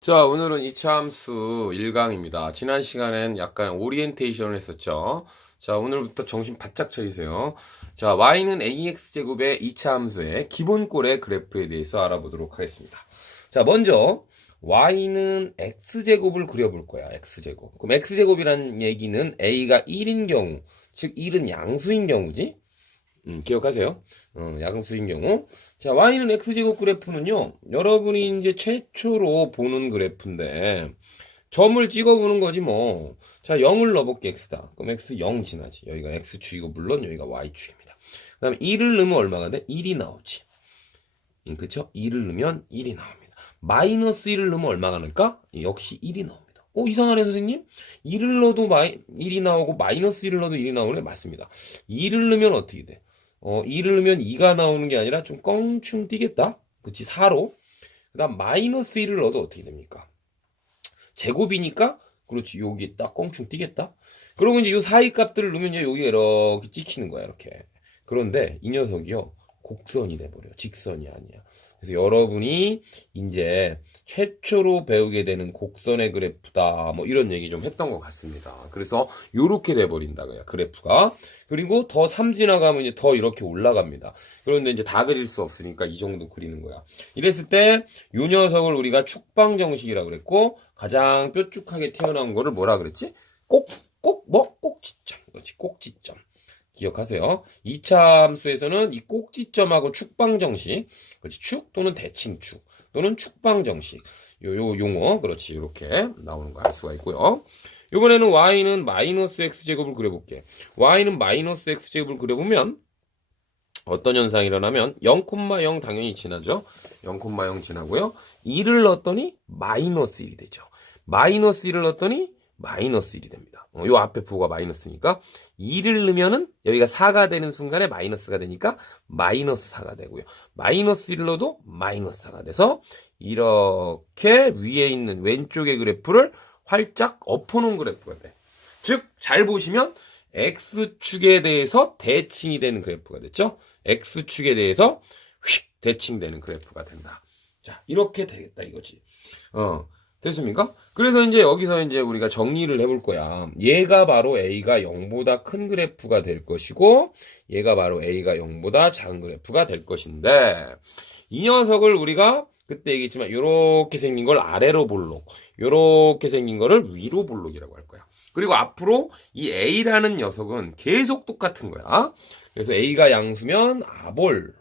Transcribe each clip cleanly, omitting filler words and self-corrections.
자, 오늘은 이차 함수 1강입니다. 지난 시간엔 약간 오리엔테이션을 했었죠. 자, 오늘부터 정신 바짝 차리세요. 자, y는 ax제곱의 이차 함수의 기본꼴의 그래프에 대해서 알아보도록 하겠습니다. 자, 먼저 y는 x제곱을 그려볼 거야. x제곱. 그럼 x제곱이라는 얘기는 a가 1인 경우, 즉 1은 양수인 경우지. 기억하세요? 양수인 경우. 자, y는 x제곱 그래프는요, 여러분이 이제 최초로 보는 그래프인데, 점을 찍어보는 거지, 뭐. 자, 0을 넣어볼게, x다. 그럼 x 0 지나지. 여기가 x축이고, 물론 여기가 y축입니다. 그 다음에 1을 넣으면 얼마가 돼? 1이 나오지. 그쵸? 2를 넣으면 1이 나옵니다. 마이너스 1을 넣으면 얼마가 나올까? 역시 1이 나옵니다. 이상하네, 선생님? 1을 넣어도 1이 나오고, 마이너스 1을 넣어도 1이 나오네? 맞습니다. 2를 넣으면 어떻게 돼? 2를 넣으면 2가 나오는 게 아니라 좀 껑충 뛰겠다? 그치, 4로. 그 다음, 마이너스 1을 넣어도 어떻게 됩니까? 제곱이니까, 그렇지, 여기 딱 껑충 뛰겠다? 그러고 이제 요 사이 값들을 넣으면 여기가 이렇게 찍히는 거야, 이렇게. 그런데 이 녀석이요, 곡선이 돼버려. 직선이 아니야. 그래서 여러분이 이제 최초로 배우게 되는 곡선의 그래프다, 뭐 이런 얘기 좀 했던 것 같습니다. 그래서 요렇게 돼버린다, 그냥 그래프가. 그리고 더 3 지나가면 이제 더 이렇게 올라갑니다. 그런데 이제 다 그릴 수 없으니까 이 정도 그리는 거야. 이랬을 때 요 녀석을 우리가 축방 정식이라고 그랬고, 가장 뾰족하게 튀어나온 거를 뭐라 그랬지? 꼭지점. 그렇지, 꼭지점. 기억하세요. 2차 함수에서는 이 꼭지점하고 축방 정식, 그렇지, 축 또는 대칭축 또는 축방 정식, 요 용어, 그렇지, 이렇게 나오는 거 알 수가 있고요. 이번에는 y는 마이너스 x제곱을 그려볼게. y는 마이너스 x제곱을 그려보면 어떤 현상이 일어나면 0,0 당연히 지나죠. 0,0 지나고요. 2를 넣었더니 마이너스 1이 되죠. 마이너스 1을 넣었더니 마이너스 1이 됩니다. 요 앞에 부호가 마이너스니까 2를 넣으면은 여기가 4가 되는 순간에 마이너스가 되니까 마이너스 4가 되고요. 마이너스 1을 넣어도 마이너스 4가 돼서 이렇게 위에 있는 왼쪽의 그래프를 활짝 엎어놓은 그래프가 돼. 즉, 잘 보시면 X축에 대해서 대칭이 되는 그래프가 됐죠? X축에 대해서 휙 대칭되는 그래프가 된다. 자, 이렇게 되겠다 이거지. 됐습니까? 그래서 이제 여기서 이제 우리가 정리를 해볼 거야. 얘가 바로 A가 0보다 큰 그래프가 될 것이고, 얘가 바로 A가 0보다 작은 그래프가 될 것인데, 이 녀석을 우리가 그때 얘기했지만, 요렇게 생긴 걸 아래로 볼록, 요렇게 생긴 거를 위로 볼록이라고 할 거야. 그리고 앞으로 이 A라는 녀석은 계속 똑같은 거야. 그래서 A가 양수면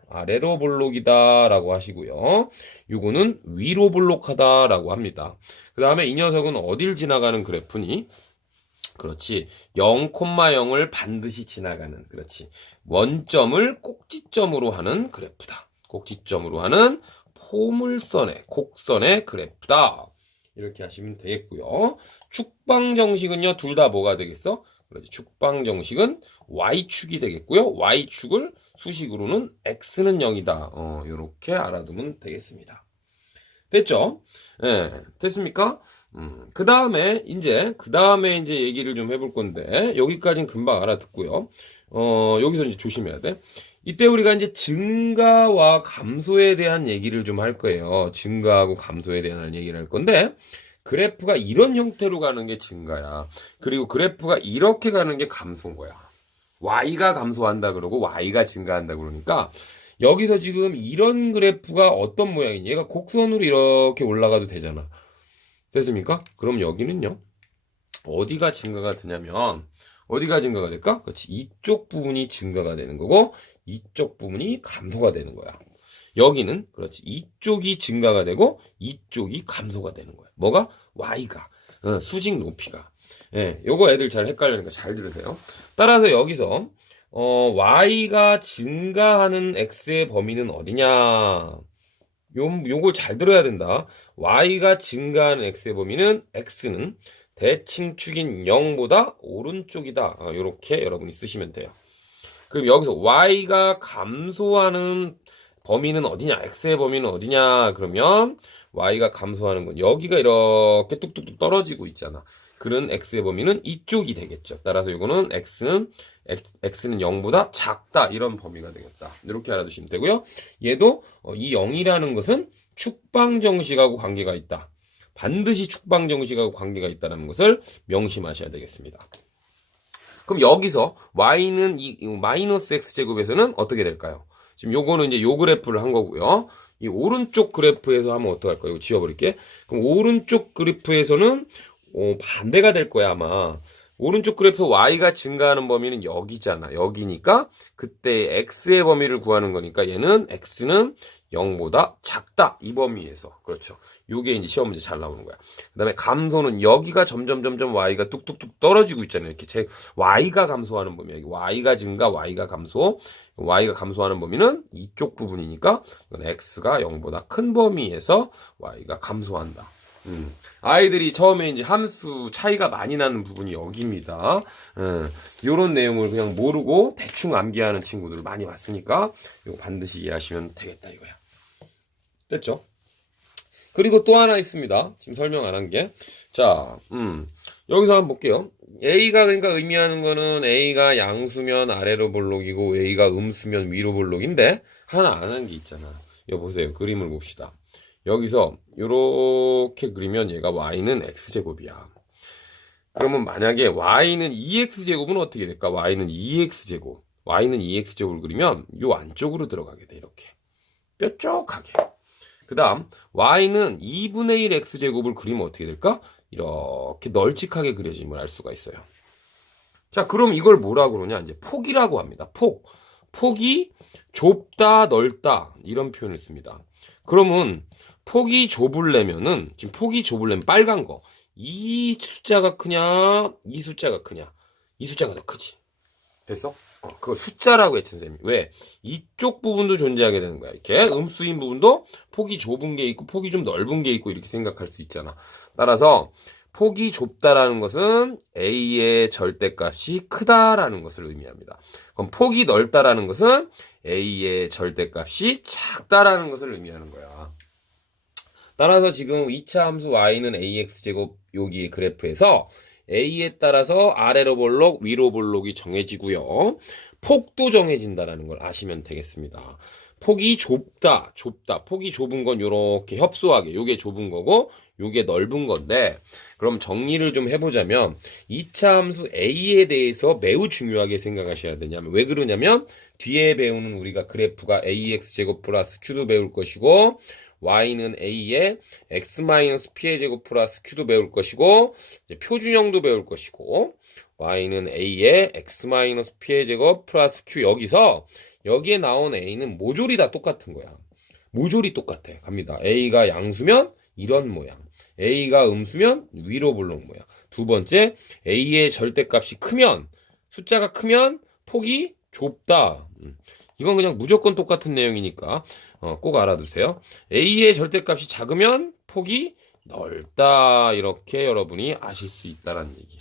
아래로 볼록이다라고 하시고요. 요거는 위로 볼록하다라고 합니다. 그 다음에 이 녀석은 어딜 지나가는 그래프니? 그렇지. 0,0을 반드시 지나가는, 그렇지. 원점을 꼭지점으로 하는 그래프다. 꼭지점으로 하는 곡선의 그래프다. 이렇게 하시면 되겠고요. 축방 정식은요, 둘 다 뭐가 되겠어? 그렇지. 축방 정식은 y축이 되겠고요. y축을 수식으로는 x는 0이다. 이렇게 알아두면 되겠습니다. 됐죠? 예, 됐습니까? 그 다음에 이제 얘기를 좀 해볼 건데, 여기까지는 금방 알아듣고요. 여기서 이제 조심해야 돼. 이때 우리가 이제 증가와 감소에 대한 얘기를 좀 할 거예요. 증가하고 감소에 대한 얘기를 할 건데, 그래프가 이런 형태로 가는 게 증가야. 그리고 그래프가 이렇게 가는 게 감소인 거야. y가 감소한다 그러고 y가 증가한다 그러니까, 여기서 지금 이런 그래프가 어떤 모양이니? 얘가 곡선으로 이렇게 올라가도 되잖아. 됐습니까? 그럼 여기는요, 어디가 증가가 되냐면, 어디가 증가가 될까? 그렇지. 이쪽 부분이 증가가 되는 거고, 이쪽 부분이 감소가 되는 거야. 여기는, 그렇지. 이쪽이 증가가 되고, 이쪽이 감소가 되는 거야. 뭐가? y가. 수직 높이가. 예, 요거 애들 잘 헷갈리니까 잘 들으세요. 따라서 여기서, y가 증가하는 x의 범위는 어디냐? 요걸 잘 들어야 된다. y가 증가하는 x의 범위는 x는 대칭축인 0보다 오른쪽이다. 요렇게 여러분이 쓰시면 돼요. 그럼 여기서 y가 감소하는 범위는 어디냐? x의 범위는 어디냐? 그러면 y가 감소하는 건 여기가 이렇게 뚝뚝뚝 떨어지고 있잖아. 그런 x의 범위는 이쪽이 되겠죠. 따라서 이거는 x는 0보다 작다, 이런 범위가 되겠다. 이렇게 알아두시면 되고요. 얘도 이 0이라는 것은 축방 정식하고 관계가 있다. 반드시 축방 정식하고 관계가 있다는 것을 명심하셔야 되겠습니다. 그럼 여기서 y는 이 마이너스 x제곱에서는 어떻게 될까요? 지금 요거는 이제 요 그래프를 한 거고요. 이 오른쪽 그래프에서 하면 어떡할까요? 이거 지워버릴게. 그럼 오른쪽 그래프에서는 반대가 될 거야, 아마. 오른쪽 그래프 y가 증가하는 범위는 여기잖아. 여기니까 그때 x의 범위를 구하는 거니까 얘는 x는 0보다 작다. 이 범위에서. 그렇죠. 요게 이제 시험 문제 잘 나오는 거야. 그다음에 감소는 여기가 점점 y가 뚝뚝뚝 떨어지고 있잖아요. 이렇게 y가 감소하는 범위. 여기 y가 증가, y가 감소. y가 감소하는 범위는 이쪽 부분이니까 이건 x가 0보다 큰 범위에서 y가 감소한다. 아이들이 처음에 이제 함수 차이가 많이 나는 부분이 여기입니다. 이런 내용을 그냥 모르고 대충 암기하는 친구들 많이 봤으니까 이거 반드시 이해하시면 되겠다 이거야. 됐죠? 그리고 또 하나 있습니다. 지금 설명 안 한 게. 자, 여기서 한번 볼게요. A가 그러니까 의미하는 거는 A가 양수면 아래로 볼록이고 A가 음수면 위로 볼록인데 하나 안 한 게 있잖아. 이거 보세요. 그림을 봅시다. 여기서 이렇게 그리면 얘가 y는 x제곱이야. 그러면 만약에 y는 2x제곱은 어떻게 될까? y는 2x제곱. y는 2x제곱을 그리면 요 안쪽으로 들어가게 돼. 이렇게. 뾰족하게. 그 다음 y는 2분의 1 x제곱을 그리면 어떻게 될까? 이렇게 널찍하게 그려짐을 알 수가 있어요. 자, 그럼 이걸 뭐라고 그러냐? 이제 폭이라고 합니다. 폭. 폭이 좁다, 넓다. 이런 표현을 씁니다. 그러면 폭이 좁으려면은 지금 폭이 좁으려면 빨간 거 이 숫자가 크냐 이 숫자가 크냐 이 숫자가 더 크지. 됐어? 그걸 숫자라고 했지 선생님이. 왜? 이쪽 부분도 존재하게 되는 거야. 이렇게 음수인 부분도 폭이 좁은 게 있고 폭이 좀 넓은 게 있고 이렇게 생각할 수 있잖아. 따라서 폭이 좁다라는 것은 A의 절대값이 크다라는 것을 의미합니다. 그럼 폭이 넓다라는 것은 A의 절대값이 작다라는 것을 의미하는 거야. 따라서 지금 2차 함수 y는 ax제곱 여기 그래프에서 a에 따라서 아래로 볼록 위로 볼록이 정해지고요. 폭도 정해진다라는 걸 아시면 되겠습니다. 폭이 좁다. 폭이 좁은 건 요렇게 협소하게 요게 좁은 거고 요게 넓은 건데 그럼 정리를 좀 해보자면 2차 함수 a에 대해서 매우 중요하게 생각하셔야 되냐면 왜 그러냐면 뒤에 배우는 우리가 그래프가 ax제곱 플러스 q도 배울 것이고 y는 a에 x-p의 제곱 플러스 q도 배울 것이고 이제 표준형도 배울 것이고 y는 a에 x-p의 제곱 플러스 q 여기에 나온 a는 모조리 다 똑같은 거야. 모조리 똑같아. 갑니다. a가 양수면 이런 모양. a가 음수면 위로 볼록 모양. 두 번째 a의 절대값이 크면 숫자가 크면 폭이 좁다. 이건 그냥 무조건 똑같은 내용이니까 꼭 알아두세요. A의 절대값이 작으면 폭이 넓다. 이렇게 여러분이 아실 수 있다는 얘기.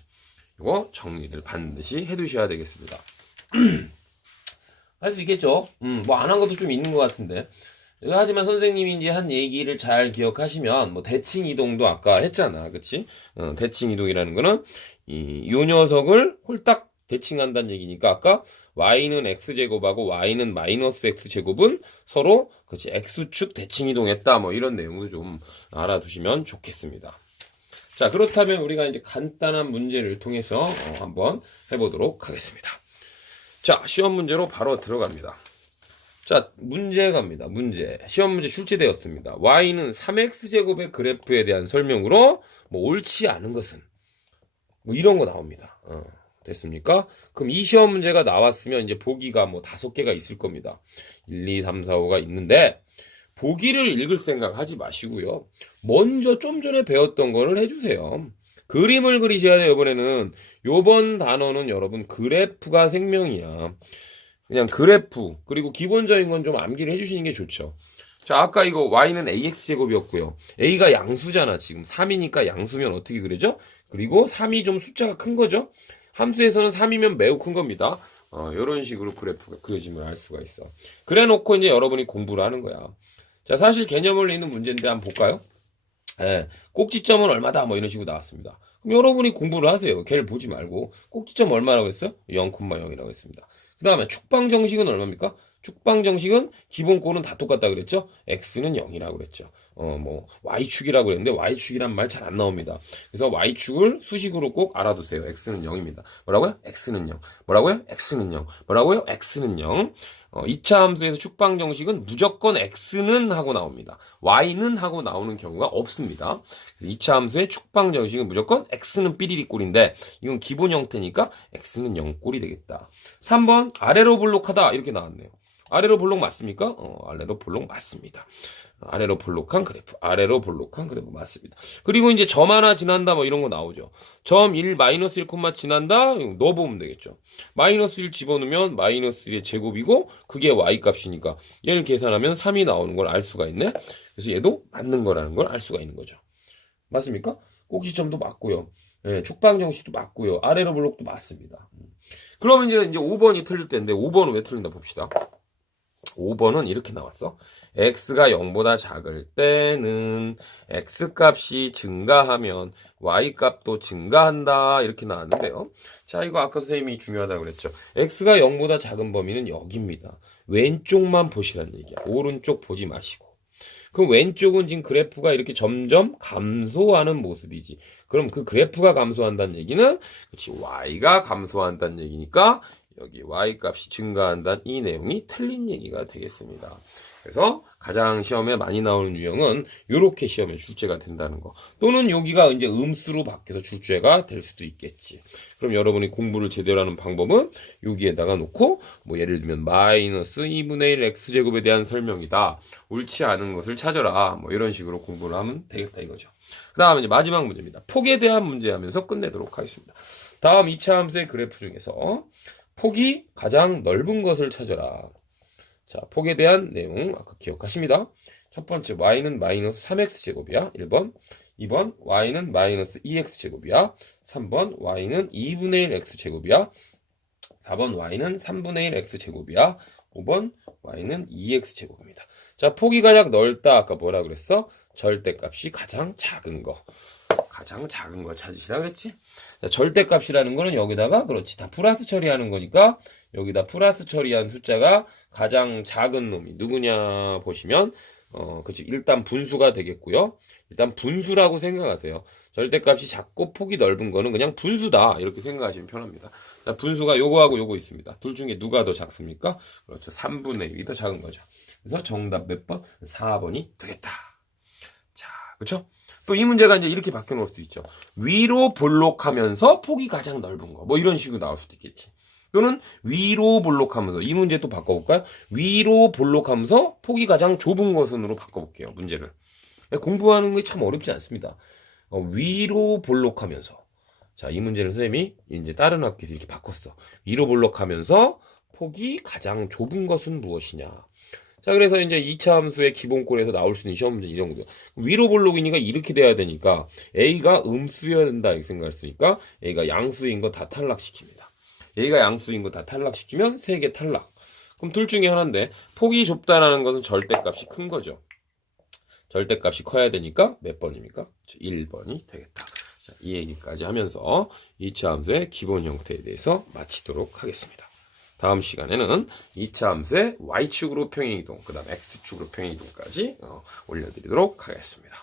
이거 정리를 반드시 해두셔야 되겠습니다. 할 수 있겠죠? 뭐 안 한 것도 좀 있는 것 같은데. 하지만 선생님이 이제 한 얘기를 잘 기억하시면 뭐 대칭 이동도 아까 했잖아. 그치? 대칭 이동이라는 거는 요 녀석을 홀딱 대칭한다는 얘기니까 아까 y는 x제곱하고 y는 마이너스 x제곱은 서로 그치 x축 대칭 이동했다 뭐 이런 내용도 좀 알아두시면 좋겠습니다. 자, 그렇다면 우리가 이제 간단한 문제를 통해서 한번 해보도록 하겠습니다. 자, 시험 문제로 바로 들어갑니다. 자, 문제 갑니다. 문제. 시험 문제 출제되었습니다. y는 3x제곱의 그래프에 대한 설명으로 뭐 옳지 않은 것은 뭐 이런 거 나옵니다. 됐습니까? 그럼 이 시험 문제가 나왔으면 이제 보기가 뭐 5개가 있을 겁니다. 1, 2, 3, 4, 5가 있는데 보기를 읽을 생각 하지 마시고요. 먼저 좀 전에 배웠던 거를 해주세요. 그림을 그리셔야 돼요. 요번 단어는 여러분 그래프가 생명이야. 그냥 그래프 그리고 기본적인 건 좀 암기를 해주시는 게 좋죠. 자, 아까 이거 y는 ax제곱이었고요. a가 양수잖아. 지금 3이니까 양수면 어떻게 그리죠? 그리고 3이 좀 숫자가 큰 거죠. 함수에서는 3이면 매우 큰 겁니다. 이런 식으로 그래프가 그려짐을 할 수가 있어. 그래 놓고 이제 여러분이 공부를 하는 거야. 자, 사실 개념을 있는 문제인데 한번 볼까요? 꼭지점은 얼마다 뭐 이런 식으로 나왔습니다. 그럼 여러분이 공부를 하세요. 걔를 보지 말고 꼭지점 얼마라고 했어요? 0,0이라고 했습니다. 그 다음에 축방 정식은 얼마입니까? 축방 정식은 기본꼴은 다 똑같다 그랬죠? x는 0이라고 그랬죠. 뭐 y축이라고 그랬는데 y축이란 말 잘 안 나옵니다. 그래서 y축을 수식으로 꼭 알아두세요. x는 0입니다. 뭐라고요? x는 0. 뭐라고요? x는 0. 뭐라고요? x는 0. 2차 함수에서 축방 정식은 무조건 x는 하고 나옵니다. y는 하고 나오는 경우가 없습니다. 그래서 2차 함수의 축방 정식은 무조건 x는 삐리리 꼴인데 이건 기본 형태니까 x는 0 꼴이 되겠다. 3번 아래로 볼록하다 이렇게 나왔네요. 아래로 볼록 맞습니까? 아래로 볼록 맞습니다. 아래로 볼록한 그래프, 아래로 볼록한 그래프 맞습니다. 그리고 이제 점 하나 지난다 뭐 이런 거 나오죠. 점 1, 마이너스 1, 지난다? 넣어보면 되겠죠. 마이너스 1 집어넣으면 마이너스 1의 제곱이고 그게 y 값이니까 얘를 계산하면 3이 나오는 걸 알 수가 있네. 그래서 얘도 맞는 거라는 걸 알 수가 있는 거죠. 맞습니까? 꼭지점도 맞고요. 예, 축방 정식도 맞고요. 아래로 볼록도 맞습니다. 그러면 이제 5번이 틀릴 텐데 5번은 왜 틀린다 봅시다. 5번은 이렇게 나왔어. x가 0보다 작을 때는 x값이 증가하면 y값도 증가한다 이렇게 나왔는데요. 자, 이거 아까 선생님이 중요하다고 그랬죠. x가 0보다 작은 범위는 여기입니다. 왼쪽만 보시란 얘기야. 오른쪽 보지 마시고. 그럼 왼쪽은 지금 그래프가 이렇게 점점 감소하는 모습이지. 그럼 그 그래프가 감소한다는 얘기는 그렇지 y가 감소한다는 얘기니까 여기 y값이 증가한다는 이 내용이 틀린 얘기가 되겠습니다. 그래서 가장 시험에 많이 나오는 유형은 이렇게 시험에 출제가 된다는 거. 또는 여기가 이제 음수로 바뀌어서 출제가 될 수도 있겠지. 그럼 여러분이 공부를 제대로 하는 방법은 여기에다가 놓고 뭐 예를 들면 마이너스 2분의 1 x제곱에 대한 설명이다. 옳지 않은 것을 찾아라. 뭐 이런 식으로 공부를 하면 되겠다 이거죠. 그 다음에 이제 마지막 문제입니다. 폭에 대한 문제 하면서 끝내도록 하겠습니다. 다음 2차 함수의 그래프 중에서 폭이 가장 넓은 것을 찾아라. 자, 폭에 대한 내용 아까 기억하십니다. 첫 번째 y는 마이너스 3x제곱이야. 1번. 2번 y는 마이너스 2x제곱이야. 3번 y는 2분의 1x제곱이야. 4번 y는 3분의 1x제곱이야. 5번 y는 2x제곱입니다. 자, 폭이 가장 넓다. 아까 뭐라 그랬어? 절대값이 가장 작은 거. 가장 작은 거 찾으시라 그랬지? 자, 절대값이라는 거는 여기다가 그렇지. 다 플러스 처리하는 거니까 여기다 플러스 처리한 숫자가 가장 작은 놈이 누구냐 보시면 그치. 일단 분수가 되겠고요. 일단 분수라고 생각하세요. 절대값이 작고 폭이 넓은 거는 그냥 분수다. 이렇게 생각하시면 편합니다. 자, 분수가 요거하고 요거 있습니다. 둘 중에 누가 더 작습니까? 그렇죠. 3분의 1이 더 작은 거죠. 그래서 정답 몇 번? 4번이 되겠다. 자, 그렇죠? 또 이 문제가 이제 이렇게 바뀌어 놓을 수도 있죠. 위로 볼록하면서 폭이 가장 넓은 거. 뭐 이런 식으로 나올 수도 있겠지. 또는 위로 볼록하면서 이 문제 또 바꿔볼까요? 위로 볼록하면서 폭이 가장 좁은 것으로 바꿔볼게요. 문제를. 공부하는 게 참 어렵지 않습니다. 위로 볼록하면서. 자, 이 문제를 선생님이 이제 다른 학교에서 이렇게 바꿨어. 위로 볼록하면서 폭이 가장 좁은 것은 무엇이냐. 자, 그래서 이제 2차 함수의 기본꼴에서 나올 수 있는 시험 문제 이런 거죠. 위로 볼록이니까 이렇게 돼야 되니까 A가 음수여야 된다 이렇게 생각했으니까 A가 양수인 거 다 탈락시킵니다. A가 양수인 거 다 탈락시키면 3개 탈락. 그럼 둘 중에 하나인데 폭이 좁다라는 것은 절대값이 큰 거죠. 절대값이 커야 되니까 몇 번입니까? 1번이 되겠다. 자, 이 얘기까지 하면서 2차 함수의 기본 형태에 대해서 마치도록 하겠습니다. 다음 시간에는 2차 함수의 y축으로 평행이동, 그 다음 x축으로 평행이동까지 올려드리도록 하겠습니다.